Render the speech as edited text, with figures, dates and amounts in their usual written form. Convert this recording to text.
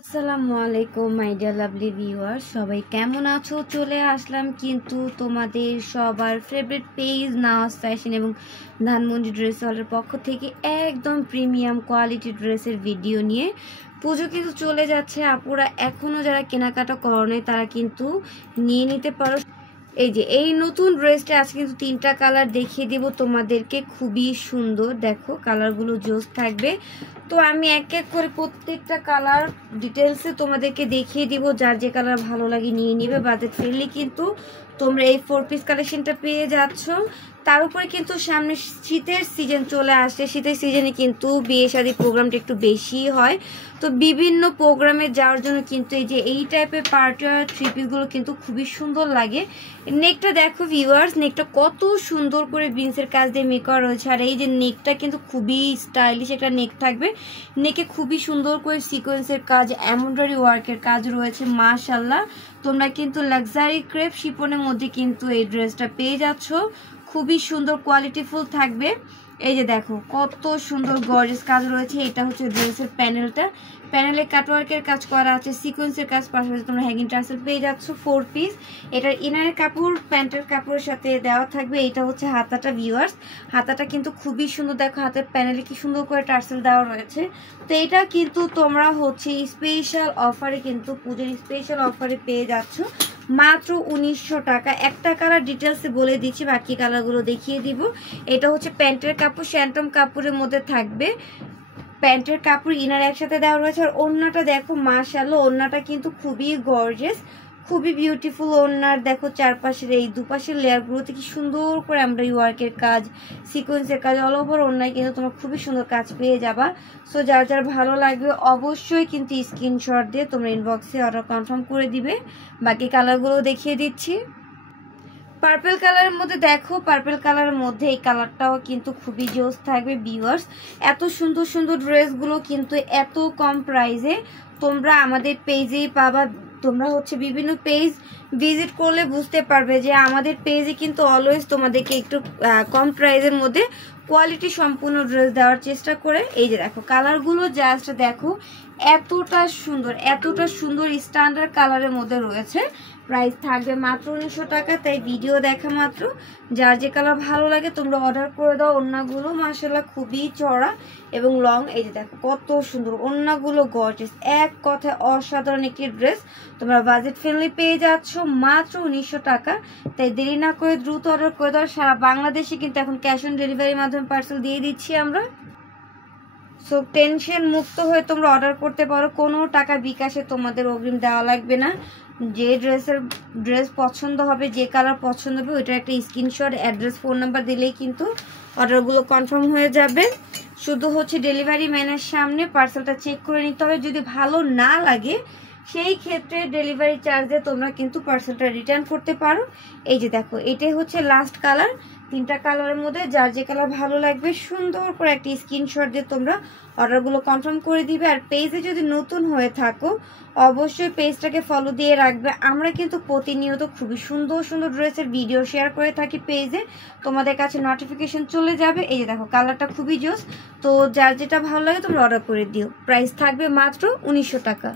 আসসালামু আলাইকুম my dear lovely viewer, সবাই কেমন আছো? চলে আসলাম কিন্তু তোমাদের সবার ফেভারিট পেজ নাওয়াজ ফ্যাশন এবং ধানমন্ডি ড্রেস হলের পক্ষ থেকে একদম প্রিমিয়াম কোয়ালিটি ড্রেসের ভিডিও নিয়ে। পুজো কিন্তু চলে যাচ্ছে, আপুরা এখনও যারা কেনাকাটা করো তারা কিন্তু নিয়ে নিতে পারো। এই যে এই নতুন ড্রেসটা আজকে কিন্তু 3টা কালার দেখিয়ে দেব তোমাদেরকে, খুবই সুন্দর। দেখো কালারগুলো জোস থাকবে, তো আমি এক এক করে প্রত্যেকটা কালার ডিটেলসে তোমাদেরকে দেখিয়ে দিব। যার যে কালার ভালো লাগে নিয়ে নিবে, বাজেট ফ্রেন্ডলি কিন্তু তোমরা এই 4 পিস কালেকশনটা পেয়ে যাচ্ছ। তার উপরে কিন্তু সামনে শীতের সিজন চলে আসছে, শীতের সিজনে কিন্তু বিয়ে শাদী প্রোগ্রামটা একটু বেশি হয়, তো বিভিন্ন প্রোগ্রামে যাওয়ার জন্য কিন্তু এই যে এই টাইপের পার্টি আর 3 পিসগুলো কিন্তু খুবই সুন্দর লাগে। নেকটা দেখো ভিউয়ার্স, নেকটা কত সুন্দর করে বিনসের কাজ দিয়ে মেক করা রয়েছে, আর এই যে নেকটা কিন্তু খুবই স্টাইলিশ একটা নেক থাকবে। নেকে খুবই সুন্দর করে সিকোয়েন্সের কাজ, এমব্রয়ডারি ওয়ার্কের কাজ রয়েছে মাশাআল্লাহ। তোমরা কিন্তু লাক্সারি ক্রেপ শিপনের মধ্যে কিন্তু এই ড্রেসটা পেয়ে যাচ্ছ, খুবই সুন্দর কোয়ালিটিফুল থাকবে। এই যে দেখো কত সুন্দর গর্জিয়াস কাজ রয়েছে। এটা হচ্ছে ড্রেসের প্যানেলটা, প্যানেলে কাটওয়ার্কের কাজ করা আছে, সিকোয়েন্সের কাজ, পাশাপাশি তোমরা হ্যাঙ্গিং টাসেল পেয়ে যাচ্ছ 4 পিস। এটার ইনারের কাপড় প্যান্টের কাপড়ের সাথে দেওয়া থাকবে। এটা হচ্ছে হাতাটা ভিউয়ার্স, হাতাটা কিন্তু খুবই সুন্দর। দেখো হাতের প্যানেলে কি সুন্দর করে টার্সেল দেওয়া রয়েছে। তো এটা কিন্তু তোমরা হচ্ছে স্পেশাল অফারে, কিন্তু পুজোর স্পেশাল অফারে পেয়ে যাচ্ছ মাত্র 1900 টাকা। একটা কালার ডিটেলসে বলে দিচ্ছি, বাকি কালারগুলো দেখিয়ে দিব। এটা হচ্ছে প্যান্টের কাপড়, শ্যান্টম কাপড়ের মধ্যে থাকবে। প্যান্টের কাপড় ইনার একসাথে দেওয়া রয়েছে, আর ওড়নাটা দেখো মাশাআল্লাহ, ওড়নাটা কিন্তু খুবই গর্জিয়াস, খুবই বিউটিফুল ওড়নার। দেখো চারপাশের এই দুপাশের লেয়ারগুলোতে কি সুন্দর করে এমব্রয়ডারি ওয়ার্কের কাজ, সিকোয়েন্সের কাজ, অল ওভার ওড়নায় কিন্তু তোমরা খুবই সুন্দর কাজ পেয়ে যাবা। সো যার যার ভালো লাগবে অবশ্যই কিন্তু স্ক্রিনশট দিয়ে তোমরা ইনবক্সে অর্ডার কনফার্ম করে দিবে। বাকি কালারগুলো দেখিয়ে দিচ্ছি। পার্পল কালারের মধ্যে দেখো, পার্পল কালারের মধ্যে এই কালারটাও কিন্তু খুবই জোস থাকবে ভিউয়ার্স। এত সুন্দর সুন্দর ড্রেসগুলো কিন্তু এত কম প্রাইসে তোমরা আমাদের পেজেই পাবা। তোমরা হচ্ছে বিভিন্ন পেজ ভিজিট করলে বুঝতে পারবে যে আমাদের পেজে কিন্তু অলওয়েজ তোমাদেরকে একটু কম প্রাইসের মধ্যে কোয়ালিটি সম্পূর্ণ ড্রেস দেওয়ার চেষ্টা করে। এই যে দেখো কালারগুলো জাস্ট দেখো, এতটা সুন্দর স্ট্যান্ডার্ড কালারের মধ্যে রয়েছে। প্রাইস থাকবে মাত্র 1900 টাকা। তাই ভিডিও দেখা মাত্র যার যে কালার ভালো লাগে তোমরা অর্ডার করে দাও। ওড়নাগুলো মাশাআল্লাহ খুবই চড়া এবং লং। এই যে দেখো কত সুন্দর ওড়নাগুলো, গর্জিয়াস, এক কথায় অসাধারণ একটি ড্রেস। তোমরা বাজেট ফ্রেন্ডলি পেয়ে যাচ্ছ মাত্র 1900 টাকা। তাই দেরি না করে দ্রুত অর্ডার করে দাও। সারা বাংলাদেশে কিন্তু এখন ক্যাশ অন ডেলিভারির মাধ্যমে পার্সেল দিয়ে দিচ্ছি আমরা। সো টেনশন মুক্ত হয়ে তোমরা অর্ডার করতে পারো, কোনো টাকা বিকাশে তোমাদের অগ্রিম দেওয়া লাগবে না। যে ড্রেস পছন্দ হবে, যে কালার পছন্দ হবে, ওইটার একটা স্ক্রিনশট, অ্যাড্রেস, ফোন নাম্বার দিলেই কিন্তু অর্ডারগুলো কনফার্ম হয়ে যাবে। শুধু হচ্ছে ডেলিভারি ম্যানের সামনে পার্সেলটা চেক করে নিতে হবে। যদি ভালো না লাগে সেই ক্ষেত্রে ডেলিভারি চার্জে তোমরা কিন্তু পার্সেলটা রিটার্ন করতে পারো। এই যে দেখো এটাই হচ্ছে লাস্ট কালার। 3টা কালারের মধ্যে যার যে কালার ভালো লাগবে সুন্দর করে একটি স্ক্রিনশট দিয়ে তোমরা অর্ডারগুলো কনফার্ম করে দিবে। আর পেজে যদি নতুন হয়ে থাকো অবশ্যই পেজটাকে ফলো দিয়ে রাখবে। আমরা কিন্তু প্রতিনিয়ত খুবই সুন্দর সুন্দর ড্রেসের ভিডিও শেয়ার করে থাকি পেজে, তোমাদের কাছে নোটিফিকেশন চলে যাবে। এই যে দেখো কালারটা খুবই জোস, তো যার যেটা ভালো লাগে তোমরা অর্ডার করে দিও। প্রাইস থাকবে মাত্র 1900 টাকা।